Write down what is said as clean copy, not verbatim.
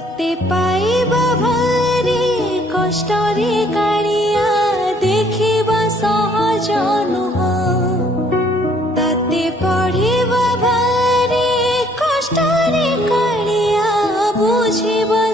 তাতে পাইবা ভারি কষ্টরে কালিয়া দেখিবা সহজ নুহ তাতে পড়িবা ভারি কষ্টরে কালিয়া বুঝিবা